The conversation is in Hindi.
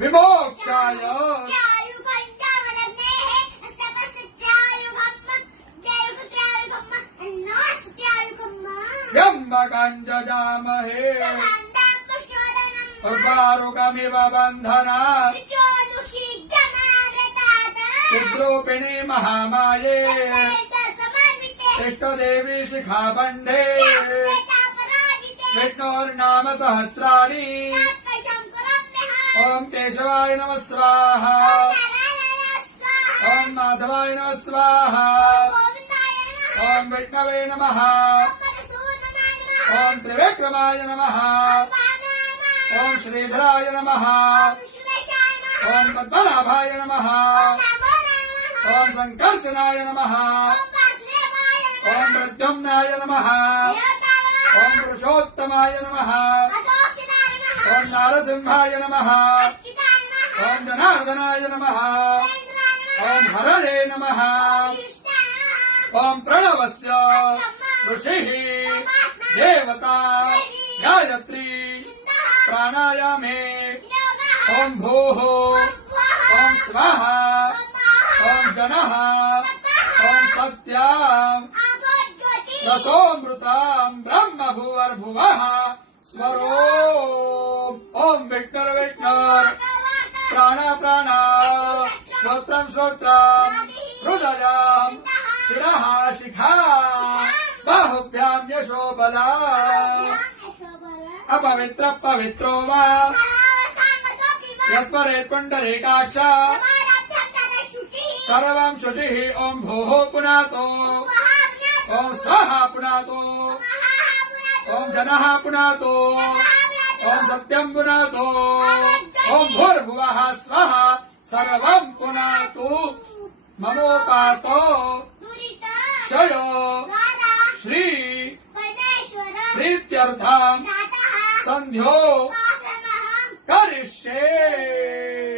विमोक्षाय त्र्यम्बकञ्जजामहे उर्वारुकमिव बन्धनात् चिद्रूपिणी महामाये इष्टदेवी शिखाबन्धे विष्णोर्नाम सहस्राणि ओम केशवाय नमः स्वाहा ओम माधवाय नमः स्वाहा ओम विष्णवे नमः ओम त्रिविक्रमाय नमः ओम श्रीधराय नमः ओम पद्मनाभाय नमः ओम संकर्षणाय नमः ओम प्रद्युम्नाय नमः ओम पुरुषोत्तमाय नमः ओम नारसिंहाय नमः ओम जनार्दनाय नमः ओम हरणे नमः ओम प्रणवस्य ऋषिः देवता गायत्री प्राणायामे ओम भूः ओम स्वाहा ओम जनः ओम सत्याम् रसोऽमृताम् ब्रह्म भुवर्भुवः स्वरो ओम विष्णुर्विष्णुर् प्राण श्रोत्रम् हृदयम् शिरः शिखा बाहुभ्याम् यशो बला अपवित्र पवित्रो वा यस्मरेत् पुण्डरीकाक्ष सर्वं शुचिः ओम भूः पुनातो ओम स्वाहा पुनातो ओम जनः पुनातो ओम सत्यम् पुनातो ओम भूर्भुवः स्वः सर्वं पुनातु ममोपातो शयो श्री प्रीत्यर्थम् संध्यो करिष्ये।